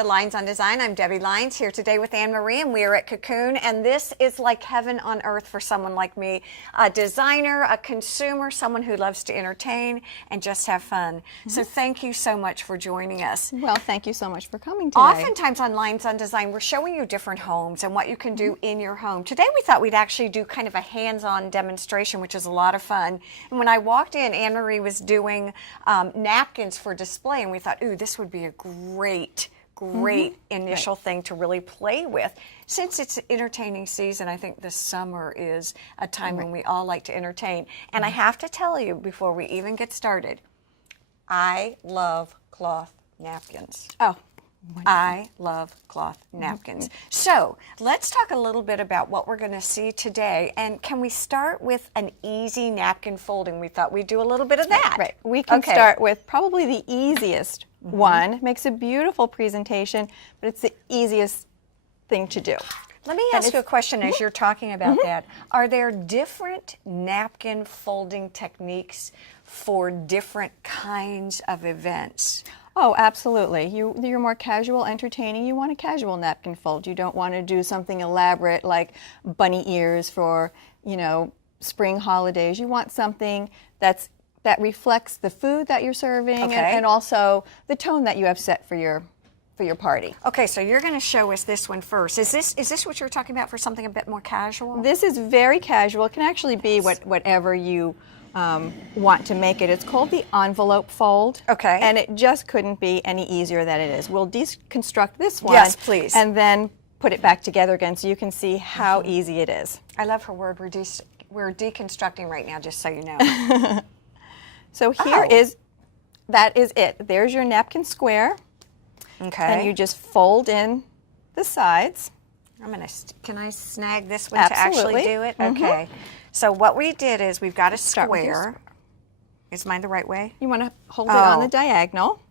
to Lynes on Design. I'm Debbie Lynes here today with Anne Marie, and we are at Cocoon, and this is like heaven on earth for someone like me, a designer, a consumer, someone who loves to entertain and just have fun. So thank you so much for joining us. Well, thank you so much for coming today. Oftentimes on Lynes on Design, we're showing you different homes and what you can do in your home. Today we thought we'd actually do kind of a hands-on demonstration, which is a lot of fun. And when I walked in, Anne Marie was doing napkins for display, and we thought, ooh, this would be a great initial thing to really play with. Since it's entertaining season, I think the summer is a time when we all like to entertain. And I have to tell you, before we even get started, I love cloth napkins. Oh, wonderful. I love cloth napkins. So let's talk a little bit about what we're going to see today. And can we start with an easy napkin folding? We thought we'd do a little bit of that. Right. We can start with probably the easiest one. Makes a beautiful presentation, but it's the easiest thing to do. Let me ask you a question as you're talking about that. Are there different napkin folding techniques for different kinds of events? Oh, absolutely. You're more casual, entertaining. You want a casual napkin fold. You don't want to do something elaborate like bunny ears for, spring holidays. You want something that reflects the food that you're serving and also the tone that you have set for your party. Okay, so you're going to show us this one first. Is this what you're talking about for something a bit more casual? This is very casual. It can actually be whatever you want to make it. It's called the envelope fold. Okay. And it just couldn't be any easier than it is. We'll deconstruct this one. Yes, please. And then put it back together again so you can see how easy it is. I love her word. We're deconstructing right now, just so you know. So here that is it. There's your napkin square. Okay. And you just fold in the sides. Can I snag this one Absolutely. to actually do it? Okay. So what we did is we've got a square. Is mine the right way? You want to hold it on the diagonal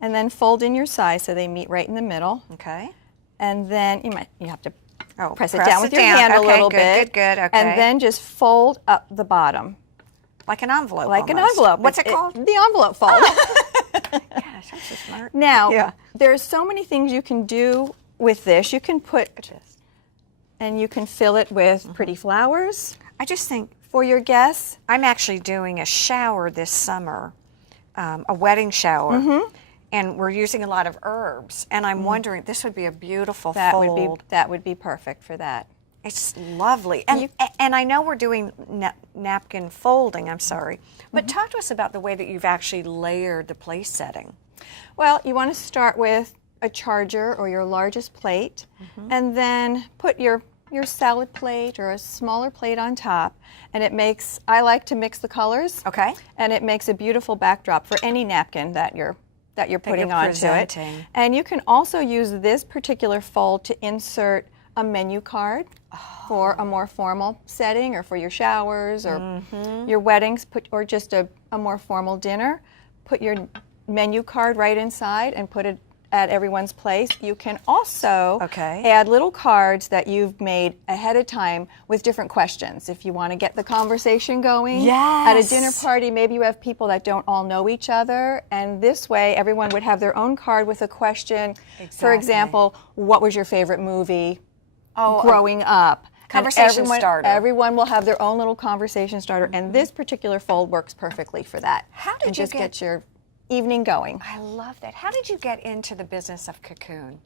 and then fold in your sides so they meet right in the middle. Okay. And then you have to press it press down it with your down. hand a Okay, little good, bit. good, okay. And then just fold up the bottom. Like an envelope Like an almost. envelope. What's it called? The envelope fold. Gosh, I'm so smart. Now, there's so many things you can do with this. You can put, and you can fill it with pretty flowers. I just think for your guests. I'm actually doing a shower this summer, a wedding shower, and we're using a lot of herbs. And I'm wondering, this would be a beautiful fold. That would be perfect for that. It's lovely. And I know we're doing napkin folding, I'm sorry, but talk to us about the way that you've actually layered the place setting. Well, you want to start with a charger or your largest plate, and then put your salad plate or a smaller plate on top, and I like to mix the colors. Okay. And it makes a beautiful backdrop for any napkin that you're putting onto it. And you can also use this particular fold to insert a menu card for a more formal setting, or for your showers or your weddings, or just a more formal dinner. Put your menu card right inside and put it at everyone's place. You can also add little cards that you've made ahead of time with different questions. If you want to get the conversation going at a dinner party, maybe you have people that don't all know each other, and this way everyone would have their own card with a question. For example, what was your favorite movie growing up? Conversation starter. Everyone will have their own little conversation starter, and this particular fold works perfectly for that. How did you get your evening going? I love that. How did you get into the business of Cocoon?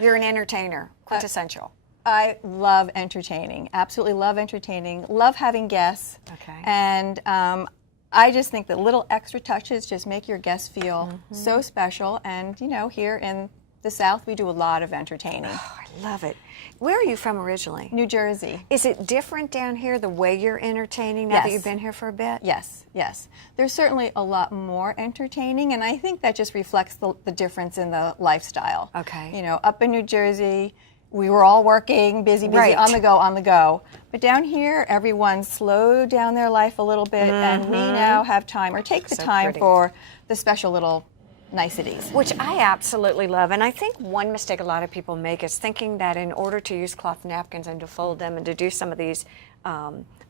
You're an entertainer, quintessential. I love entertaining, absolutely love entertaining, love having guests. Okay. And I just think that little extra touches just make your guests feel so special. And here in the South, we do a lot of entertaining. Oh, I love it. Where are you from originally? New Jersey. Is it different down here, the way you're entertaining now that you've been here for a bit? Yes, yes. There's certainly a lot more entertaining, and I think that just reflects the difference in the lifestyle. Okay. Up in New Jersey, we were all working, busy, on the go. But down here, everyone slowed down their life a little bit, and we now have time, or take the time for the special little niceties. Which I absolutely love. And I think one mistake a lot of people make is thinking that in order to use cloth napkins and to fold them and to do some of these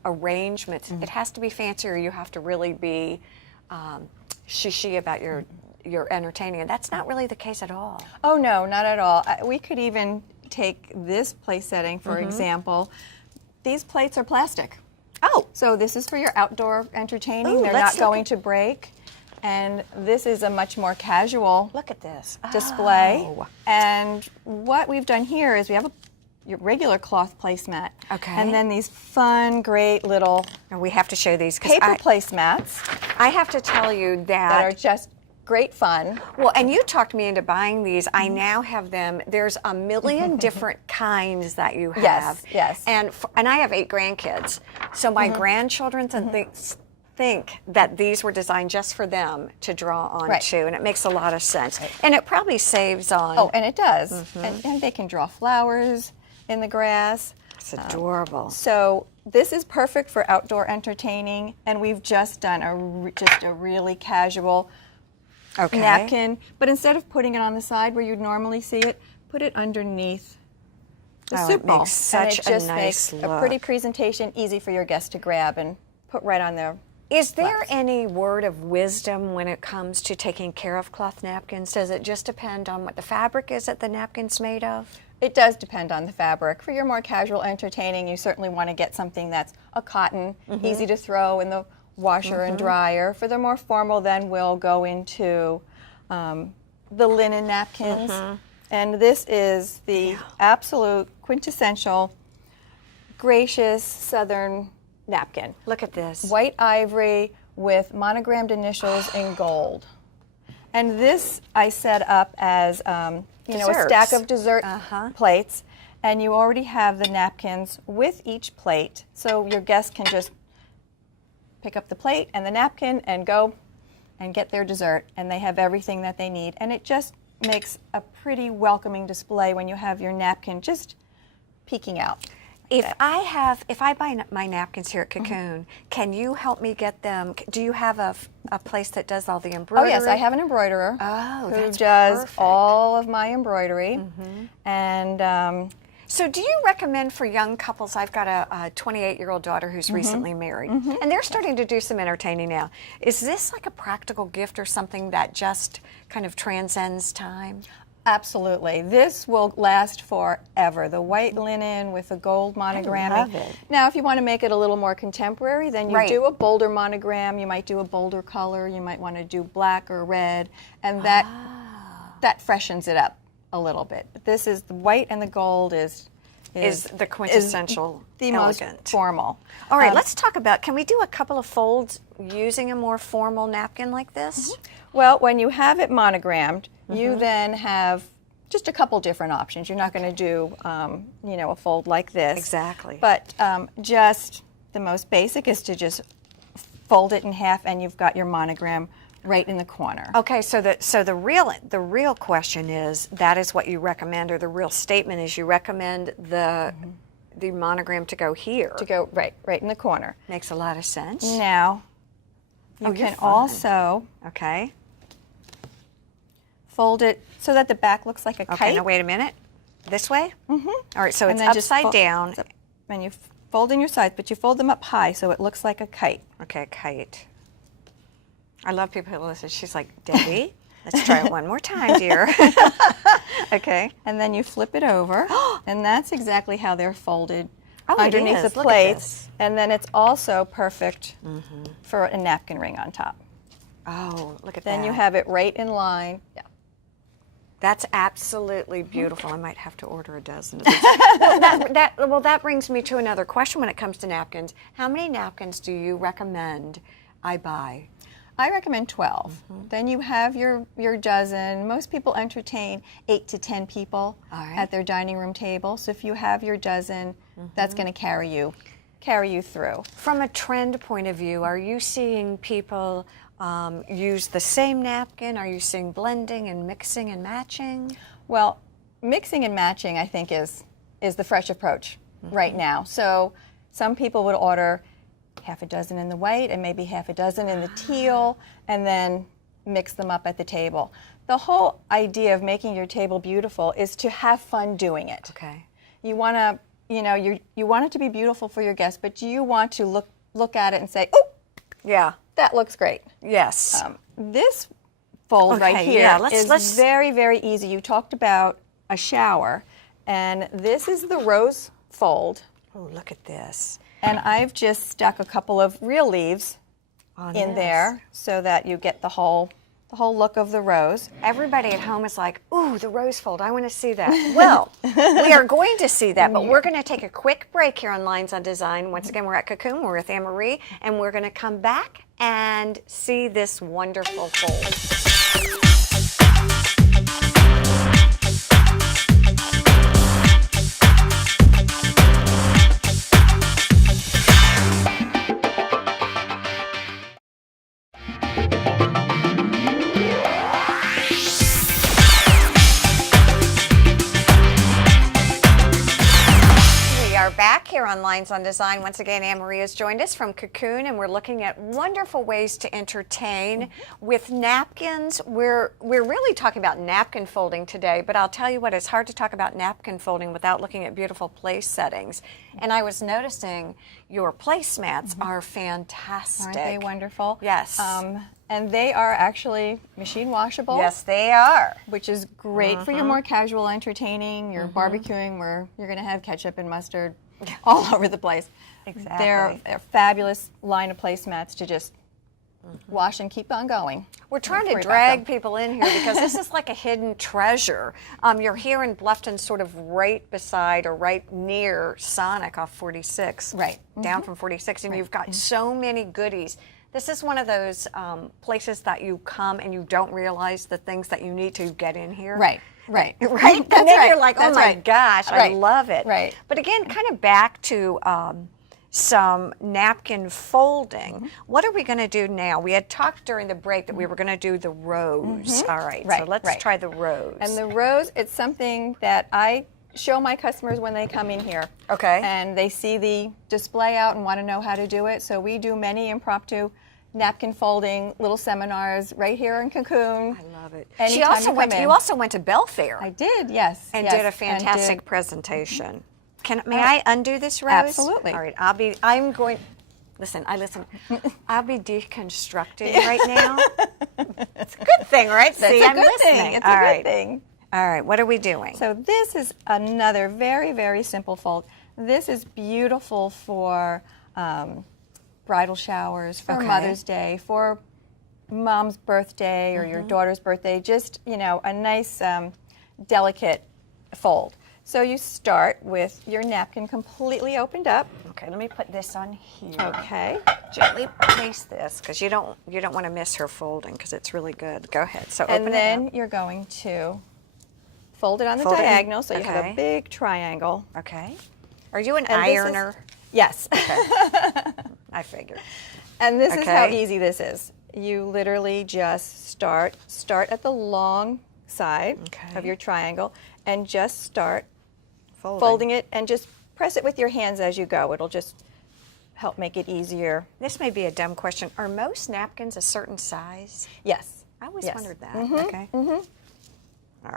arrangements, it has to be fancy, or you have to really be chic about your you're entertaining. And that's not really the case at all. Oh, no, not at all. We could even take this place setting, for example. These plates are plastic. Oh. So this is for your outdoor entertaining. Ooh, They're not going to break. And this is a much more casual Look at this. display. Oh. And what we've done here is we have your regular cloth placemat. Okay. And then these fun, great little And we have to show these paper placemats I have to tell you that are just great fun. Well, and you talked me into buying these. I now have them. There's a million different kinds that you have. Yes, yes. And I have 8 grandkids, so my grandchildren think that these were designed just for them to draw onto, and it makes a lot of sense. And it probably saves on. Oh, and it does. And they can draw flowers in the grass. It's adorable. So this is perfect for outdoor entertaining, and we've just done just a really casual napkin. But instead of putting it on the side where you'd normally see it, put it underneath the soup bowl. It makes such and it just a nice makes look. a pretty presentation, easy for your guests to grab and put right on their. Is there any word of wisdom when it comes to taking care of cloth napkins? Does it just depend on what the fabric is that the napkin's made of? It does depend on the fabric. For your more casual entertaining, you certainly want to get something that's a cotton, easy to throw in the washer and dryer. For the more formal, then we'll go into the linen napkins. And this is the absolute quintessential gracious southern napkin. Look at this. White ivory with monogrammed initials in gold. And this I set up as you know, a stack of dessert plates, and you already have the napkins with each plate, so your guests can just pick up the plate and the napkin and go and get their dessert, and they have everything that they need. And it just makes a pretty welcoming display when you have your napkin just peeking out. If I buy my napkins here at Cocoon, can you help me get them? Do you have a place that does all the embroidery? Oh yes, I have an embroiderer who does all of my embroidery. And so do you recommend for young couples? I've got a 28-year-old daughter who's recently married, and they're starting to do some entertaining now. Is this like a practical gift or something that just kind of transcends time? Absolutely. This will last forever. The white linen with the gold monogramming. I love it. Now, if you want to make it a little more contemporary, then you do a bolder monogram. You might do a bolder color. You might want to do black or red, and that freshens it up a little bit. But this is the white and the gold is the quintessential, the elegant, most formal. All right, let's talk about. Can we do a couple of folds using a more formal napkin like this? Well, when you have it monogrammed, you then have just a couple different options. You're not going to do, you know, a fold like this. Exactly. But just the most basic is to just fold it in half, and you've got your monogram right in the corner. Okay, so the real question is, that is what you recommend, or the real statement is you recommend the monogram to go here. To go right in the corner. Makes a lot of sense. Now, you can also fold it so that the back looks like a kite. Okay, now wait a minute. This way? All right, so it's upside down. And you fold in your sides, but you fold them up high so it looks like a kite. Okay, a kite. I love people who listen. She's like, Debbie, let's try it one more time, dear. Okay. And then you flip it over, and that's exactly how they're folded underneath the Look plates. And then it's also perfect for a napkin ring on top. Oh, look at that. Then you have it right in line. Yeah. That's absolutely beautiful. I might have to order a dozen of these. That brings me to another question when it comes to napkins. How many napkins do you recommend I buy? I recommend 12. Then you have your dozen. Most people entertain 8 to 10 people at their dining room table. So if you have your dozen, that's going to carry you through. From a trend point of view, are you seeing people use the same napkin? Are you seeing blending and mixing and matching? Well, mixing and matching, I think, is the fresh approach right now. So some people would order half a dozen in the white and maybe half a dozen in the teal, and then mix them up at the table. The whole idea of making your table beautiful is to have fun doing it. Okay. You want to, you want it to be beautiful for your guests, but you want to look at it and say, oh, yeah, that looks great. Yes. This fold right here yeah, is very, very easy. You talked about a shower, and this is the rose fold. Oh, look at this. And I've just stuck a couple of real leaves in there so that you get the whole look of the rose. Everybody at home is like, ooh, the rose fold, I want to see that. Well, we are going to see that, but we're going to take a quick break here on Lines on Design. Once again, we're at Cocoon, we're with Anne-Marie, and we're going to come back and see this wonderful fold. Back here on Lines on Design. Once again, Anne-Marie has joined us from Cocoon, and we're looking at wonderful ways to entertain with napkins. We're really talking about napkin folding today, but I'll tell you what, it's hard to talk about napkin folding without looking at beautiful place settings. And I was noticing your placemats are fantastic. Aren't they wonderful? Yes. And they are actually machine washable. Yes, they are. Which is great for your more casual entertaining, your barbecuing, where you're going to have ketchup and mustard all over the place. Exactly. They're a fabulous line of placemats to just wash and keep on going. We're trying to drag people in here because this is like a hidden treasure. You're here in Bluffton, sort of right beside or right near Sonic off 46. Right. Down from 46, and you've got so many goodies. This is one of those places that you come and you don't realize the things that you need to get in here. Right, right. Right? And then you're like, oh my gosh, I love it. Right. But again, kind of back to some napkin folding. What are we going to do now? We had talked during the break that we were going to do the rose. All right, so let's try the rose. And the rose, it's something that I show my customers when they come in here. Okay. And they see the display out and want to know how to do it. So we do many impromptu napkin folding little seminars right here in Cocoon. I love it. You also went to Belfair. I did, yes. And did a fantastic presentation. May I undo this, Rose? Absolutely. All right, I'll be deconstructing right now. It's a good thing, right? See, I'm listening. It's a good thing. All right, what are we doing? So this is another very, very simple fold. This is beautiful for bridal showers, for Mother's Day, for mom's birthday or your daughter's birthday, just, a nice delicate fold. So you start with your napkin completely opened up. Okay, let me put this on here. Okay. Gently place this because you don't want to miss her folding because it's really good. Go ahead. So and open then it up. You're going to fold it on the diagonal so you have a big triangle. Okay. Are you an ironer? Yes. Okay. I figured. And this is how easy this is. You literally just start at the long side of your triangle and just start folding it and just press it with your hands as you go. It'll just help make it easier. This may be a dumb question. Are most napkins a certain size? Yes. I always wondered that. Okay. All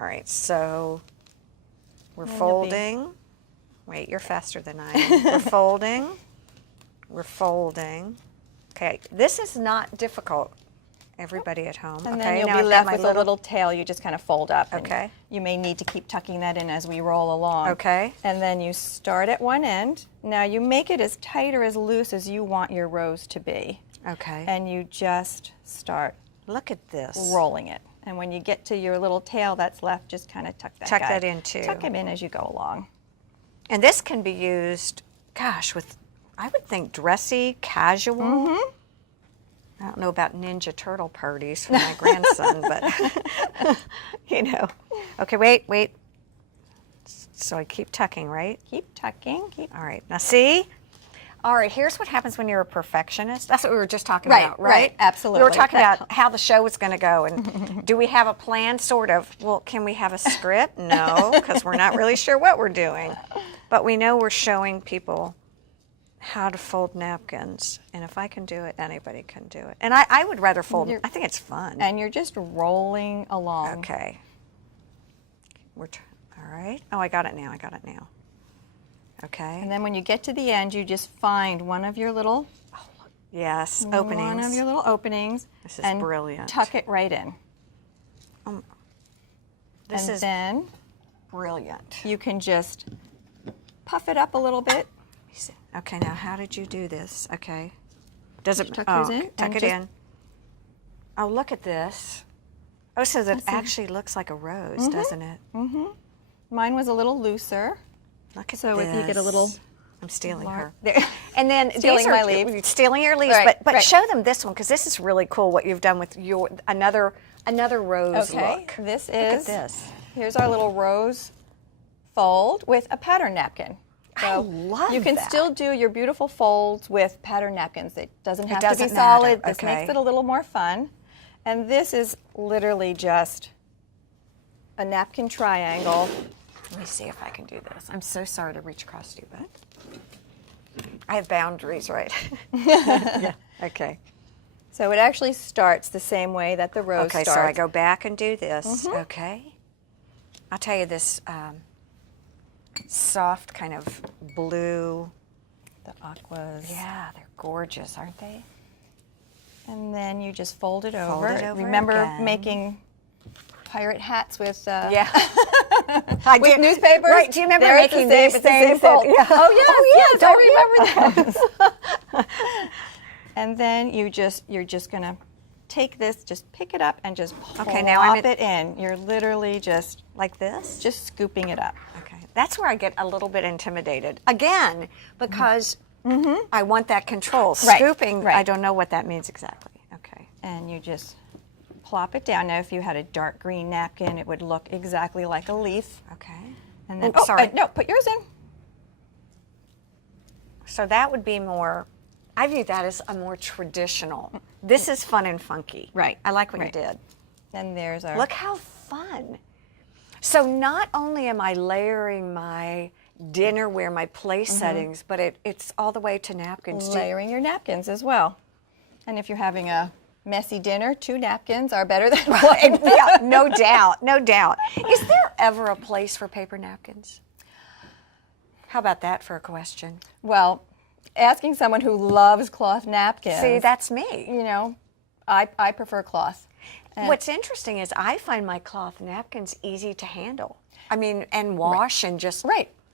right, so we're folding. Wait, you're faster than I am. We're folding. We're folding. Okay, this is not difficult. Everybody at home. And then you'll be left with a little tail you just kind of fold up. Okay. You may need to keep tucking that in as we roll along. Okay. And then you start at one end. Now you make it as tight or as loose as you want your rose to be. Okay. And you just start. Look at this. Rolling it. And when you get to your little tail that's left, just kind of tuck that in too. Tuck it in as you go along. And this can be used, gosh, with, I would think, dressy, casual. I don't know about Ninja Turtle parties for my grandson, but, Okay, wait. So I keep tucking, right? Keep tucking. All right, now see? All right, here's what happens when you're a perfectionist. That's what we were just talking about, right? Right, absolutely. We were talking about how the show was going to go, and do we have a plan, sort of? Well, can we have a script? No, because we're not really sure what we're doing. But we know we're showing people how to fold napkins, and if I can do it, anybody can do it. And I would rather fold. I think it's fun. And you're just rolling along. Okay. All right. Oh, I got it now. Okay. And then when you get to the end, you just find one of your little openings. One of your little openings. This is and brilliant. Tuck it right in. This and is then brilliant. you can just puff it up a little bit. Okay, now how did you do this? Okay. Does it Tuck yours in tuck and it just- in? Oh, look at this. Oh, so that actually looks like a rose, doesn't it? Mm-hmm. Mine was a little looser. Look at So this. if you get a little... I'm stealing her. There. And then Stealing these are, my leaves. Stealing your leaves, Right, but right. show them this one because this is really cool. What you've done with your another rose Okay, look. this Look is... at this. Here's our little rose fold with a pattern napkin. I love You can that. still do your beautiful folds with pattern napkins. It doesn't have to doesn't be matter, solid. This okay. makes it a little more fun. And this is literally just a napkin triangle. Let me see if I can do this. I'm so sorry to reach across to you, but I have boundaries, right? Yeah. Okay. So it actually starts the same way that the rose Okay, starts. so I go back and do this. Okay. I'll tell you this soft kind of blue. The aquas. Yeah, they're gorgeous, aren't they? And then you just fold it Fold over. it over Remember again. making pirate hats with Yeah. with newspapers? Right, do you remember There it's the making same- these it's the same things? fold. Yeah. Oh yes, I remember that. those. And then you're just gonna take this, just pick it up and just plop now I'm it in. You're literally just Like this? scooping it up. Okay. That's where I get a little bit intimidated. Again, because I want that control. Right, Scooping, right. I don't know what that means exactly. Okay. And you just plop it down. Now if you had a dark green napkin, it would look exactly like a leaf. Okay. And then, sorry. no, put yours in. So that would be more, I view that as a more traditional. This is fun and funky. Right, I like what right. you did. And there's our... Look how fun. So not only am I layering my dinnerware, my place settings, but it's all the way to napkins. too. layering your napkins as well. And if you're having a messy dinner, 2 napkins are better than one. Yeah, no doubt, no doubt. Is there ever a place for paper napkins? How about that for a question? Well, asking someone who loves cloth napkins, See, that's me. you know, I prefer cloth. And What's interesting is I find my cloth napkins easy to handle. I mean, and wash and just...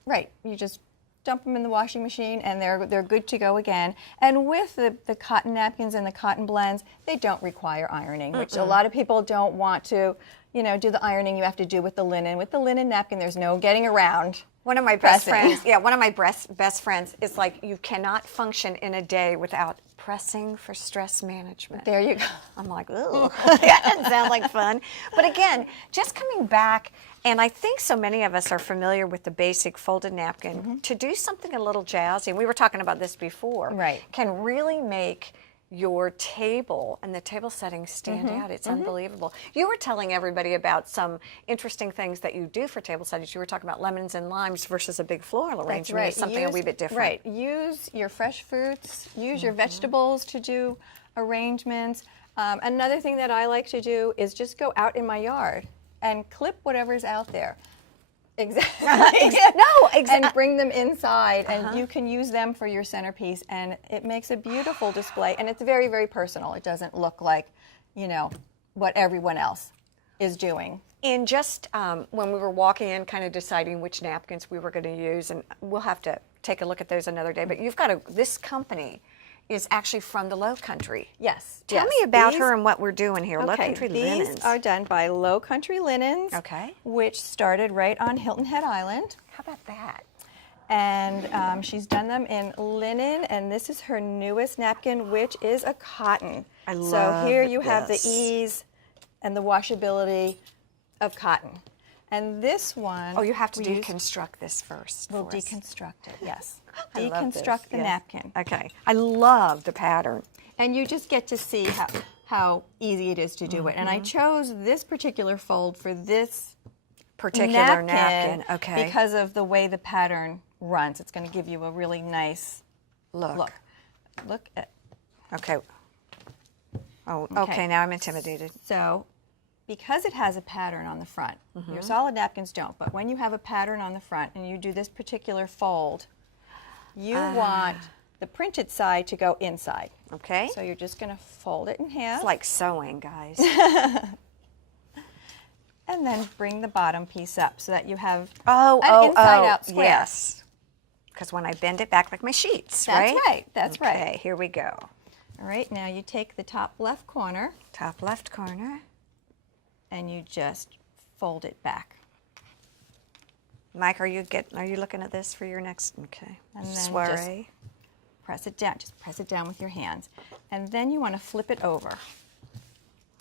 Right. You just dump them in the washing machine and they're good to go again. And with the cotton napkins and the cotton blends, they don't require ironing, which a lot of people don't want to, you know, do the ironing you have to do with the linen. With the linen napkin, there's no getting around. One of my best Pressing. friends, one of my best friends is like, you cannot function in a day without pressing for stress management. There you go. I'm like, ooh, that doesn't sound like fun. But again, just coming back, and I think so many of us are familiar with the basic folded napkin, to do something a little jazzy, and we were talking about this before, Right. can really make your table and the table settings stand out. It's unbelievable. You were telling everybody about some interesting things that you do for table settings. You were talking about lemons and limes versus a big floral arrangement. It's something a wee bit different. Right. Use your fresh fruits, use your vegetables to do arrangements. Another thing that I like to do is just go out in my yard and clip whatever's out there. Exactly. And bring them inside, and you can use them for your centerpiece, and it makes a beautiful display, and it's very, very personal. It doesn't look like, you know, what everyone else is doing. And just when we were walking in, kind of deciding which napkins we were going to use, and we'll have to take a look at those another day, but you've got this company is actually from the Low Country. Yes. Tell me about her and what we're doing here. Low Country these Linens. are done by Low Country Linens, Okay. which started right on Hilton Head Island. How about that? And she's done them in linen, and this is her newest napkin, which is a cotton. I love So here you have the this. ease and the washability of cotton. And this one... Oh, you have to we use- deconstruct this first. We'll for us. deconstruct it, yes. I love this, Deconstruct the yes. napkin. Okay. I love the pattern. And you just get to see how easy it is to do it. And I chose this particular fold for this Particular napkin. Okay. because of the way the pattern runs. It's going to give you a really nice Look. look at. Okay. Oh, okay. Now I'm intimidated. So because it has a pattern on the front, your solid napkins don't, but when you have a pattern on the front and you do this particular fold, you want the printed side to go inside. Okay. So you're just going to fold it in half. It's like sewing, guys. and then bring the bottom piece up so that you have an inside-out square. Yes. Because when I bend it back like my sheets, That's right? right. That's right. Okay, here we go. All right, now you take the top left corner Top left corner. and you just fold it back. Mike, are you looking at this for your next And then soiree? Press it down. Just press it down with your hands. And then you want to flip it over.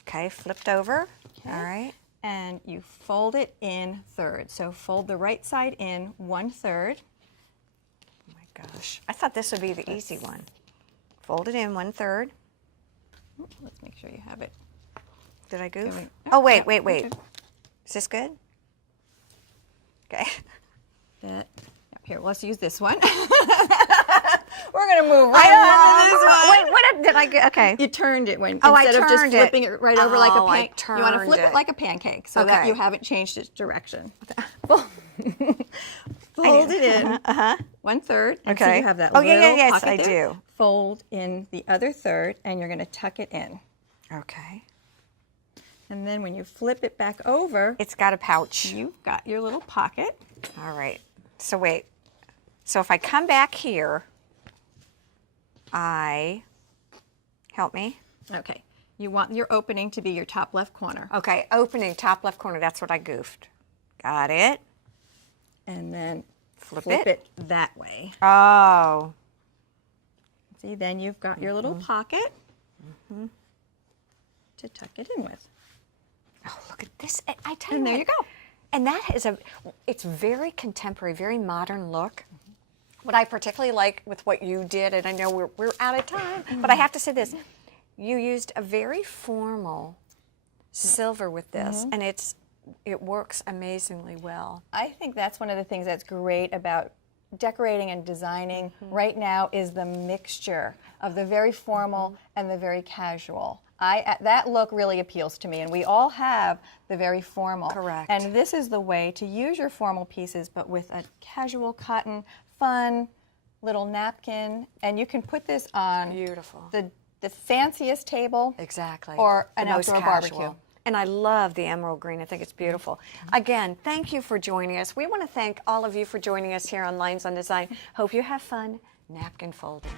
Okay, flipped over. Okay. All right. And you fold it in thirds. So fold the right side in 1/3. Oh my gosh. I thought this would be the easy one. Fold it in 1/3. Let's make sure you have it. Did I goof? Wait. Oh, wait. Okay. Is this good? Okay. Here, let's use this one. We're going to move right on to this one. Wait, what did I get? Okay. You turned it when I instead of just turned it. flipping it right over like a Oh, I pancake. You want to flip turned it it. like a pancake so that Okay. you haven't changed its direction. Fold it in 1/3. And so Okay. you have that Oh, yeah, little yes, pocket I there. do. Fold in the other third, and you're going to tuck it in. Okay. And then when you flip it back over, It's got a pouch. you've got your little pocket. All right. So wait. So if I come back here, help me. Okay. You want your opening to be your top left corner. Okay, opening top left corner. That's what I goofed. Got it. And then Flip flip it. it that way. Oh. See, then you've got your little pocket to tuck it in with. Oh, look at this. I tell you And there what, you go. And that is it's very contemporary, very modern look. What I particularly like with what you did, and I know we're out of time, but I have to say this. You used a very formal silver with this, and it works amazingly well. I think that's one of the things that's great about decorating and designing right now is the mixture of the very formal and the very casual. That look really appeals to me, and we all have the very formal. Correct. And this is the way to use your formal pieces, but with a casual cotton, fun little napkin, and you can put this on Beautiful. the fanciest table. Exactly. Or The an most outdoor casual. barbecue. And I love the emerald green. I think it's beautiful. Again, thank you for joining us. We want to thank all of you for joining us here on Lynes on Design. Hope you have fun napkin folding.